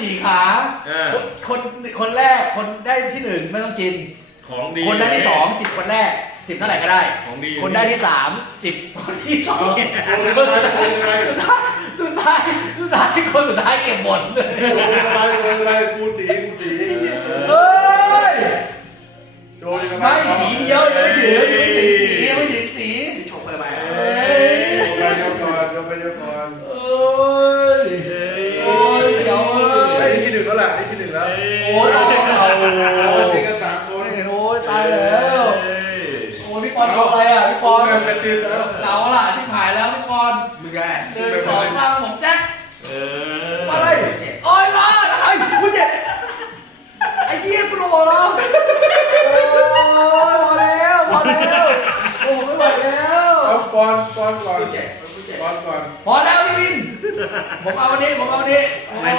สี่ขาเออ คนคนคนแรกคนได้ที่หนึ่งไม่ต้องกิน ของดี คนได้ที่สองจิบคนแรก จิบเท่าไหร่ก็ได้ ของดี คนได้ที่สามจิบคนที่สองโอ้ยไปไปไปสุดท้าย สุดท้ายสุดท้ายคนสุดท้ายเก็บหมดเลยไปไปไปกูสีกูสีเฮ้ย โดนไม่สีเดียวยังไม่ถึงยังไม่ถึงสีที่ฉกเลยไปเฮ้ยไปเดียวก่อนเดี๋ยวไปเดียวก่อน อ้ยเอาเอาเราจริงกันสามคนโอ้ยตายแล้วโอ้ยพี่ปอนอาอะไรอะพี่ปอนเงินกระซิบแล้วเราล่ะชิบหายแล้วพี่ปอนมึงแกเดินสองข้างผมแจ็คเอออะไรโอ้ยรอดไอ้คุณเจ็ดไอ้เหี้ยกูโดนแล้วโอ้ยพอแล้วพอแล้วโอ้ไม่ไหวแล้วเอาปอนปอนก่อนกูเจ็บกูเจ็บปอนก่อนพอแล้วพี่วินผมเอาวันนี้ผมเอาวันนี้ผมไม่